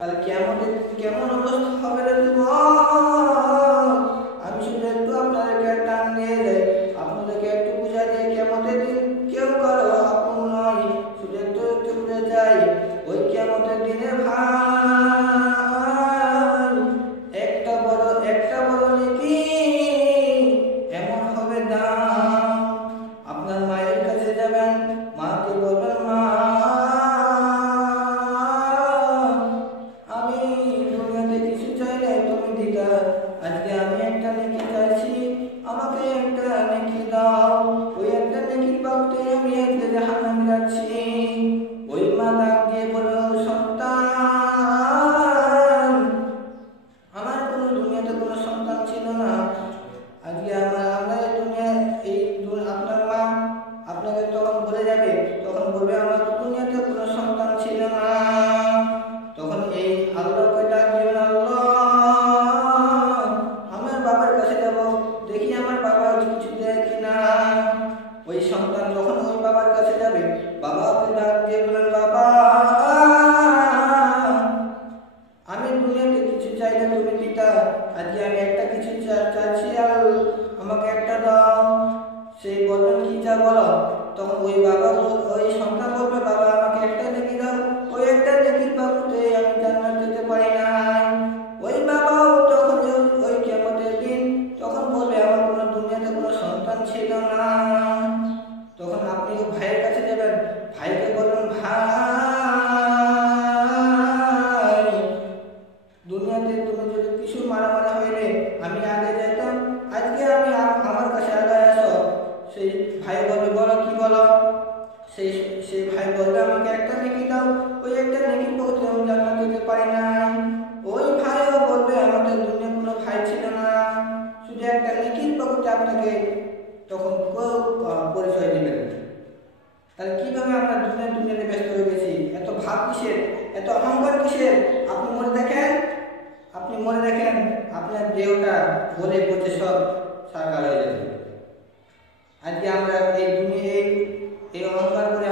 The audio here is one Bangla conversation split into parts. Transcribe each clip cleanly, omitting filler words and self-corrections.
তাহলে কেমন অবস্থা হবে রে যুবক? আমি শুধু একটু আপনাদেরকে টান দিয়ে যাই, আপনাদেরকে একটু বুঝাই দিয়ে কিয়ামতের দিন কেউ কারো আপন নয়, শুধু একটু বুঝে যাই। ওই কিয়ামতের দিনে ভাই একটা বড় নেকি এমন হবে দাম। আপনার মায়ের কাছে যাবেন, মাকে বলবেন, মা আমি দুনিয়াতে কিছু চাই না, তুমি দিতা। আজকে আমি একটা নেকি চাইছি, আমাকে একটা নেকি দাও। ওই একটা নেকির বাবদে আমি একটা জাহান্নামে যাচ্ছি। ওই মা ডাক দিয়ে বলল, সন্তান, আমার কোনো দুনিয়াতে কোনো সন্তান ছিল না। আজকে আমরা এই আপনার মা আপনাকে তখন বলে যাবে, তখন বলবে আমার দুনিয়াতে কোনো সন্তান ছিল না। তখন এই আল্লাহকে ডাক দিবেন, আল্লাহ আমার বাবার কাছে যাব, দেখি আমার বাবা কিছু দেয় কিনা। ওই সন্তান যখন ওই বাবার কাছে যাবে, বাবাকে ডাক দিয়ে বলেন, বাবা আমি দুনিয়াতে কিছু চাইলে তুমি দিতা, আজকে আমি একটা কিছু চাচ্ছি আর আমাকে একটা দাও। সেই বলবেন, কি চা বলো? তখন ওই ওই সন্তান বলবে, বাবা আমাকে একটা নেকি দাও। ওই একটা নেকির বাবদে আমি জান্নাত যেতে পারি নাই। ওই বাবাও তখন ওই কিয়ামতের দিন তখন বলবে, আমার কোনো দুনিয়াতে কোনো সন্তান ছিল না। তখন আপনি ভাইয়ের কাছে যাবেন, ভাইকে বলবেন, ভাই দুনিয়াতে তুমি যদি কিছু মারামারি হইলে আমি আগে যেতাম, আজকে আমি আমার কাছে আগে আসো। সেই ভাই বলবে, বলো কি বলো? সেই ভাই বলবে, আমাকে একটা নেকি দাও। ওই একটা নেকির বদলে আমি জান্নাত যেতে পারি নাই। ওই ভাইও বলবে, আমাদের দুনিয়া কোনো ভাই ছিল না, শুধু একটা নেকির বদলে আপনাকে তখন পরিচয় দিবেন। তাহলে কিভাবে আমরা দুনিয়াতে ব্যস্ত হয়ে গেছি? এত ভাব কিসের, এত অহংকার কিসের? আপনি মনে দেখেন আপনার দেহটা বলে পচে সব সাকার হয়ে যাবে। আজকে আমরা এই অহংকার করে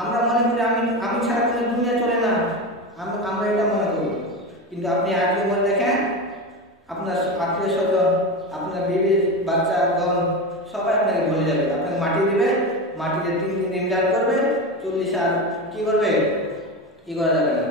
আমরা মনে করি আমি ছাড়া কোনো দুনিয়া চলে না, আমরা এটা মনে করি। কিন্তু আপনি আজকে মনে দেখেন, আপনার আত্মীয় স্বজন, আপনার বিবি বাচ্চা গণ সবাই আপনাকে ভুলে যাবে। আপনাকে মাটি দিবে, মাটিতে 3 দিন ইমদাদ করবে, 40 আর কি করবে, কি করা যাবে না।